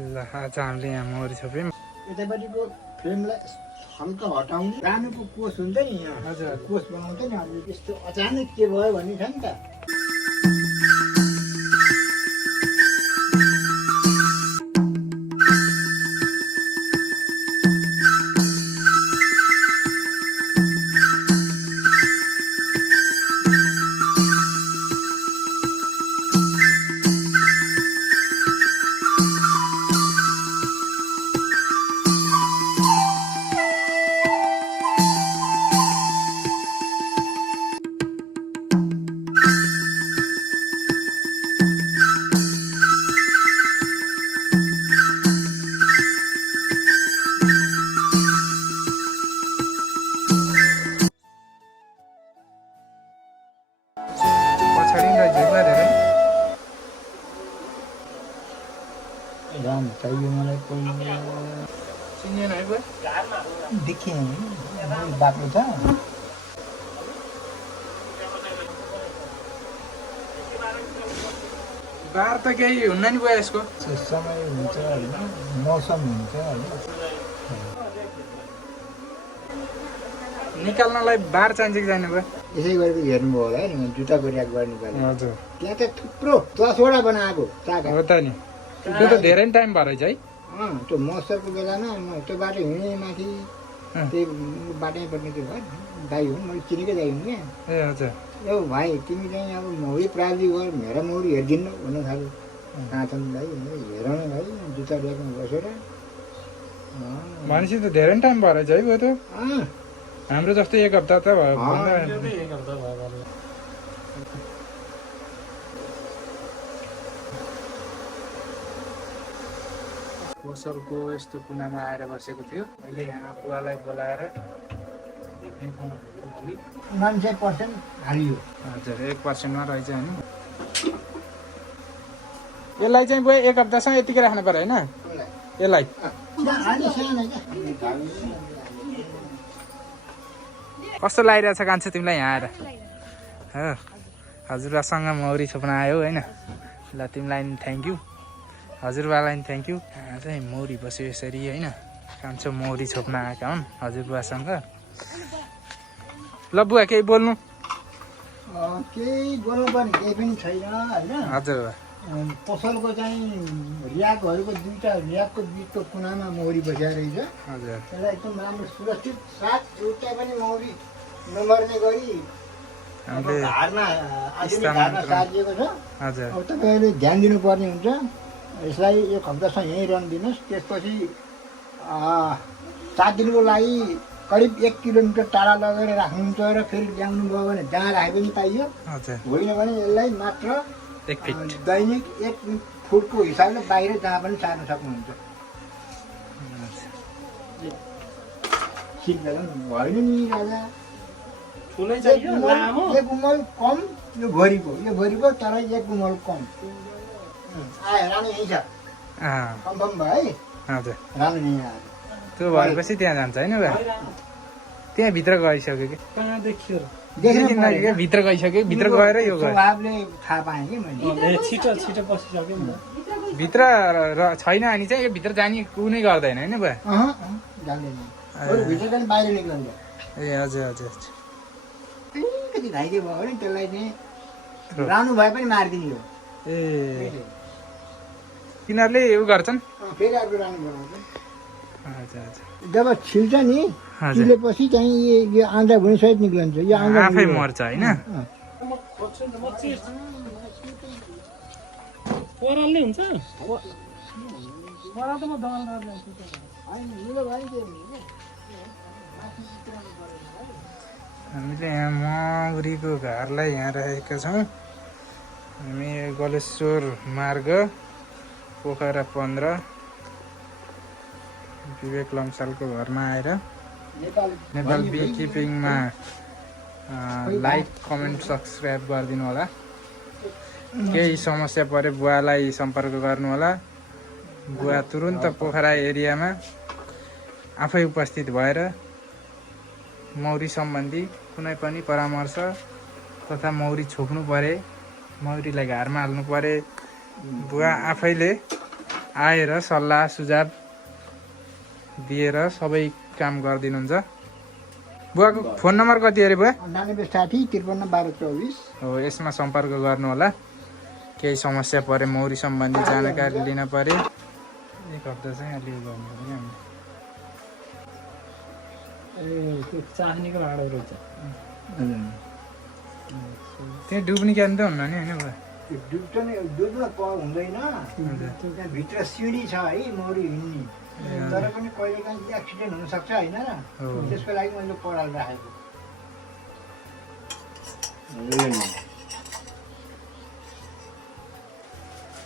ल आज हामीले यहाँ मौरी छोप्यौँ। यतापट्टिको फ्रेमलाई हल्का हटाउने रानोको कोष हुन्छ नि यहाँ, हजुर कोष बनाउँछ नि हामीले, त्यस्तो अचानक के भयो भन्ने छ नि त। राम चाहियो मलाई कोही चिनिएन है बुवा? देखिएन बाक्लो छ। बार त केही हुन्न नि बुवा यसको? समय हुन्छ होइन, मौसम हुन्छ होइन। निकाल्नलाई बार चाहिन्छ कि चाहिने बुवा? यसै गरेर हेर्नुभयो होला नि, जुत्ताको ऱ्याकबाट निकाल्नु। हजुर त्यहाँ त थुप्रो 10वटा बनाएको चाका हो त नि। त्यो त धेरै नै टाइम भएर है। त्यो मसरको बेलामा म त्यो बाटो हिँडेँ माथि, त्यही बाटैपट्टि त्यो भयो दाइ हुन्, मैले चिनेकै दाइ हुन् क्या। ए हजुर। यो भाइ तिमी चाहिँ अब मौरी प्राप्ति गर, मेरा मौरी हेरिदिनु भन्न थाल्यो। कहाँ छन् भाइ, हेर न भाइ, जुत्ता ऱ्याकमा बसेर। भनेपछि त धेरै नै टाइम भएर है बुवा त? हाम्रो जस्तो एक हप्ता त भयो। पसलको यस्तो कुनामा आएर बसेको थियो। अहिले यहाँ बुवालाई बोलाएर 90% हालियो। हजुर 1%मा रहेछ होइन। यसलाई चाहिँ बुवा एक हप्तासम्म यतिकै राख्नु पर्यो होइन यसलाई? कस्तो लागिरहेछ कान्छ तिमीलाई यहाँ आएर? हो हजुरबासँग मौरी छोप्न आयो होइन। ल तिमीलाई नि थ्याङ्क यू, हजुरबालाई नि थ्याङ्क यू। यहाँ चाहिँ मौरी बस्यो यसरी होइन। कान्छो मौरी छोप्न आएका हुन् हजुरबासँग। ल बुवा केही बोल्नु? केही बोल्नु पर्ने केही पनि छैन होइन। हजुर पसलको चाहिँ ऱ्याकहरूको दुईवटा ऱ्याकको बिचको कुनामा मौरी बसिया रहेछ। हजुर त्यसलाई एकदम राम्रो सुरक्षित साथ एउटा पनि मौरी नमर्ने गरी घरमा सारिएको छ। हजुर अब तपाईँहरूले ध्यान दिनुपर्ने हुन्छ। यसलाई एक हप्तासम्म यहीँ रहन दिनुहोस्। त्यसपछि 7 दिनको लागि करिब 1 किलोमिटर टाढा लगेर राख्नुहुन्छ र फेरि ल्याउनु भयो भने जहाँ राखे पनि पाइयो। होइन भने यसलाई मात्र 1 फिट दैनिक 1 फुटको हिसाबले बाहिर जहाँ पनि सार्न सक्नुहुन्छ। होइन नि राजा, एक उमल कम, यो भरिको तर 1 उमल कम आयो। रानो यहीँ छ, कन्फर्म भयो है? हजुर रानो यहीँ आयो। त्यो भएपछि त्यहाँ जान्छ होइन बुवा? त्यहाँ भित्र गइसक्यो कि? कहाँ देखियो? भित्र गइसक्यो, भित्र गएर यो स्वभावले थाहा पाएँ कि मैले। छिटो पसिसक्यो नि त। भित्र छैन अनि चाहिँ यो भित्र जाने कुनै गर्दैन होइन बुवा? जान्दैन, भित्र पनि बाहिर निक्लन्छ। ए हजुर हजुर। अलिकति घाइते भयो भने त्यसलाई चाहिँ रानो भए पनि मारिदिने हो। ए तिनीहरूले यो गर्छन्? फेरि अर्को रानो बनाउँछ। हजुर हजुर। जब छिल्छ नि छिलेपछि चाहिँ यो आन्द्रा भुइँसहित निक्लन्छ। यो आफै मर्छ होइन? ओह्रालै हुन्छ। हामीले यहाँ मौरीको घरलाई यहाँ राखेका छौँ। हामी गलेश्वर मार्ग पोखरा 15 विवेक लम्सालको घरमा आएर नेपाल बी किपिङमा लाइक कमेन्ट सब्सक्राइब गरिदिनु होला। केही समस्या परे बुवालाई सम्पर्क गर्नु होला। बुवा तुरुन्त पोखरा एरियामा आफै उपस्थित भएर मौरी सम्बन्धी कुनै पनि परामर्श तथा मौरी छोप्नु परे, मौरीलाई घरमा हाल्नु परे, बुवा आफैले आएर सल्लाह सुझाव दिएर सबै काम गरिदिनुहुन्छ। बुवाको फोन नम्बर कति अरे बुवा? 9960 53 12 24। हो, यसमा सम्पर्क गर्नु होला। केही समस्या परे मौरी सम्बन्धी जानकारी लिन परे एक हप्ता चाहिँ अलि गर्नु पर्यो हामीले। ए त्यो चाहनेको भाँडो रहेछ। त्यहाँ डुब्ने क्यान त हुन्न नि होइन बुवा? डुब्न हुँदैन। त्यहाँ भित्र सिँढी छ है मौरी हिँड्ने, तर पनि कहिलेकाहीँ एक्सिडेन्ट हुनसक्छ होइन र, त्यसको लागि मैले पराल राखेको।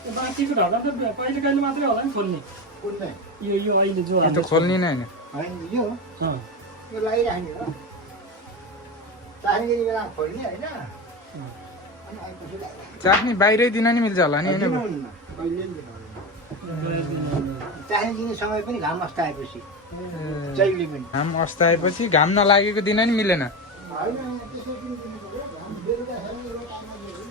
माथिको ढल्ला त कहिले कहिले मात्रै होला नि खोल्ने। कुन चाहिँ? यो अहिले जो यो त खोल्ने नै होइन। होइन यो अँ, यो लगाइराख्ने हो, चाहिने बेला खोल्ने होइन। अनि आएपछि लगाइराख्ने। चाख्ने बाहिरै दिन नि मिल्छ होला नि होइन बुवा? दिनुहुन्न, कहिले पनि दिनुहुन्न। चाहिने दिने समय पनि घाम अस्ताएपछि, जहिले पनि। घाम अस्ताएपछि घाम नलागेको दिन नि मिलेन। होइन, त्यसै पनि दिनु पर्यो। घाम बेलुका छ भने एउटा काममा दिनु।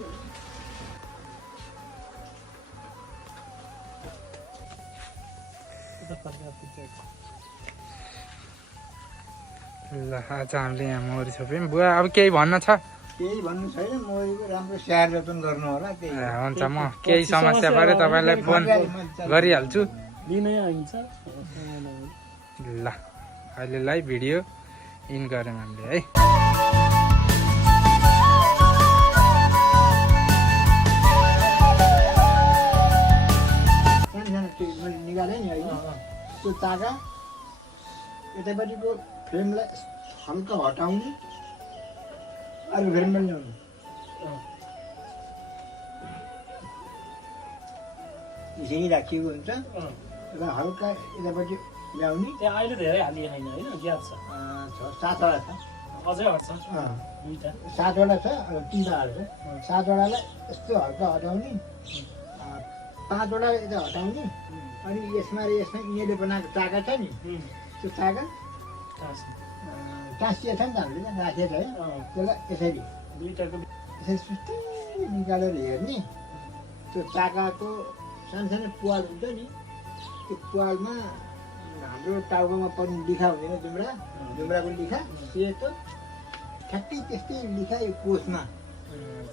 ल आज हामीले यहाँ मौरी छोप्यौँ। बुवा अब केही भन्न छ? केही भन्नु छैन, मौरीको राम्रो स्याहार जतन गर्नु होला। त्यही ए, हुन्छ, म केही समस्या पऱ्यो तपाईँलाई फोन गरिहाल्छु। लिनै आइन्छ। ल अहिलेलाई भिडियो इन गऱ्यौँ हामीले है। सानो सानो त्यो मैले निकालेँ नि अहिले, त्यो तागा यतापट्टिको फ्रेमलाई हल्का हटाउने, अर्को फ्रेममा ल्याउनु। यसरी राखिएको हुन्छ, र हल्का यतापट्टि ल्याउने। त्यहाँ अहिले धेरै हालिए छैन होइन, ग्याप छ। 7वटा छ। अझै हट्छ दुईटा। 7वटा छ, 3वटा छ। 7वटालाई यस्तो हल्का हटाउने, 5वटा यता हटाउने, अनि यसमा र यसमा यिनीहरूले बनाएको चाका छ नि, त्यो चाका टाँसिएको छ नि त हामीले राखेको है, त्यसलाई यसरी दुईटाको यसरी सुस्तै निकालेर हेर्ने। त्यो चाकाको सानो सानो प्वाल हुन्छ नि, त्यो प्वालमा हाम्रो टाउकोमा पर्ने लिखा हुँदैन, जुम्राको लिखा सेतो, ठ्याक्कै त्यस्तै लिखा यो कोषमा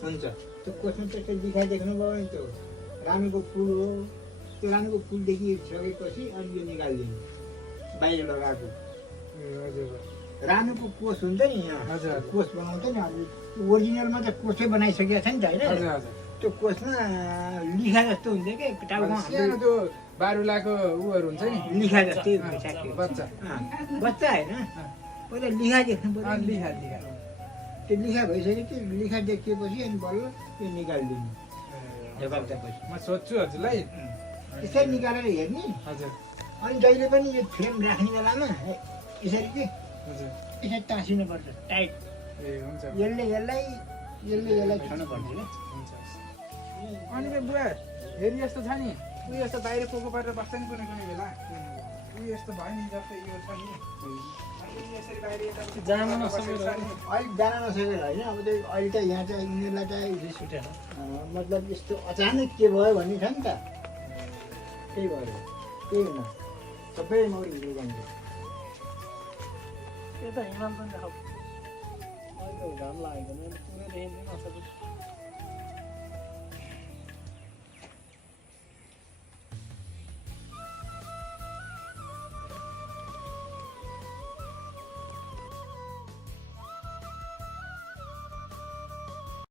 हुन्छ। त्यो कोषमा त्यस्तै लिखा देख्नुभयो भने त्यो रानीको फुल हो। त्यो रानीको फुल देखिसकेपछि अनि यो निकालिदिनु, बाहिर लगाएको रानीको कोष हुन्छ नि, यहाँ कोष बनाउँछ नि। अब ओरिजिनलमा त कोषै बनाइसकेको छ नि त होइन, त्यो कोषमा लिखा जस्तो हुन्छ कि टाउकोमा त्यो बारुलाको उहरू हुन्छ नि, लिखा जस्तै बच्चा बच्चा होइन, पहिला लिखा देख्नु पर्यो। लिखा त्यो लिखा भइसकेपछि लिखा देखिएपछि अनि बल्ल त्यो निकालिदिनु। म सोध्छु हजुरलाई। यसरी निकालेर हेर्ने। हजुर अनि जहिले पनि यो फ्रेम राख्ने बेलामा यसरी के हजुर यसरी टाँसिनुपर्छ टाइट। ए हुन्छ यसलाई छोड्नुपर्छ क्या। हुन्छ। अनि त्यो बुवा हेरि यस्तो छ नि, उयो यस्तो बाहिर पोको परेर बस्छ नि कुनै कुनै बेला, उयो यस्तो भयो नि, जस्तो यो छ नि यसरी बाहिर यताउति जान नसकेर अलिक जान नसकेर होइन। अब त्यो अहिले त यहाँ चाहिँ यिनीहरूलाई चाहिँ रिस उठेन। मतलब यस्तो अचानक के भयो भन्ने छ नि त, त्यही भएर केही हुन सबै मौरी हिँड्नु जान्छ। त्यो त हिमाल पनि देखाउ। अहिले घाम लागेको पुरै देखिन्छ नसकेको।